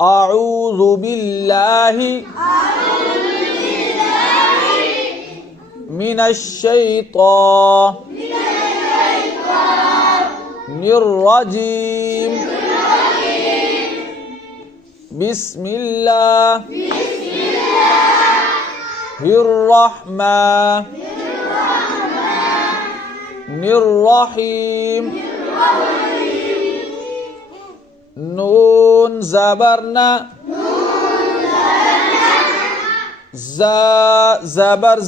أعوذ بالله من الشيطان الرجيم بسم الله الرحمن الرحيم نون زبرنا زبر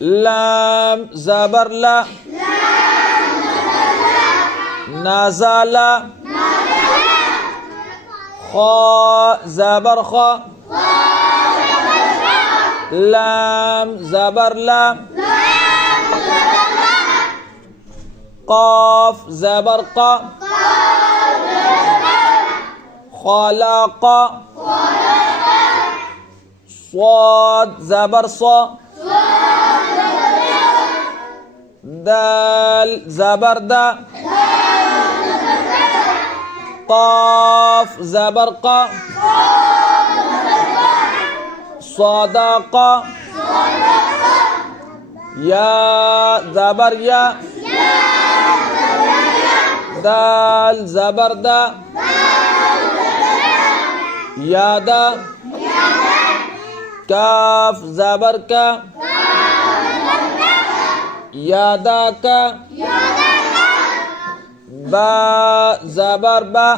لام زبر لا نزل خاء زبر خا لام زبر لا قاف زبر قا خلق صاد زبر صا دال زبر دا قاف زبر قا صدق يا زبر يا دال زبر دا يا دا كاف زبر كا يا دا كا با زبر با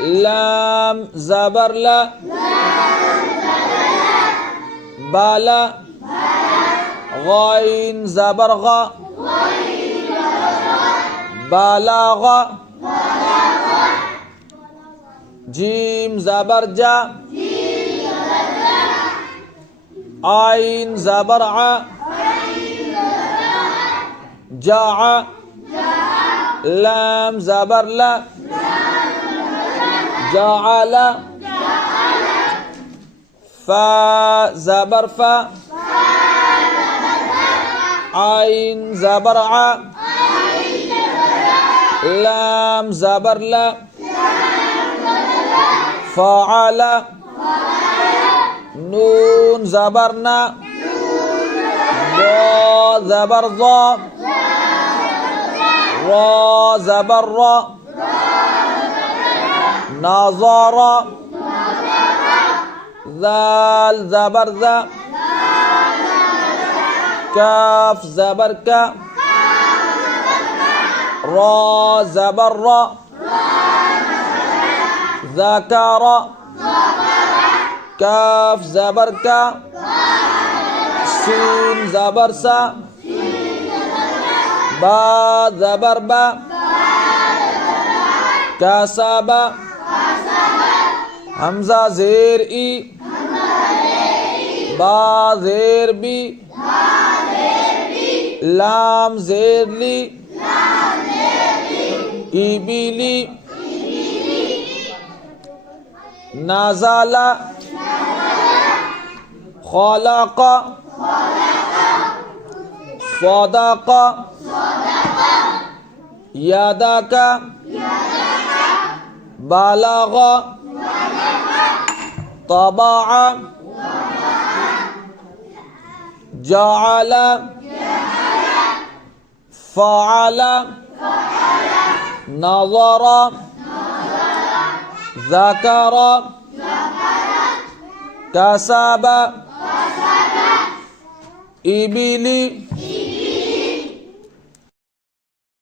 لام زبر لا بالا غين زبر غا بلاغ جيم زبر جا عين زبر ع جاع لام زبر لا جعل فا زبر فا عين زبر ع لام زبر لا فعل نون زبرنا ضا زبر ضا را زبر را نظر ذال زبر ذا كاف زبر كا را زبر را ذكر كاف زبر كا سين زبر سا با زبر با كسب همزة زير اي با زير بي لام زير لي إبلي نزل خلق صدق يدك بلغ طبع جعل فعل نظر ذكر كسب إبلي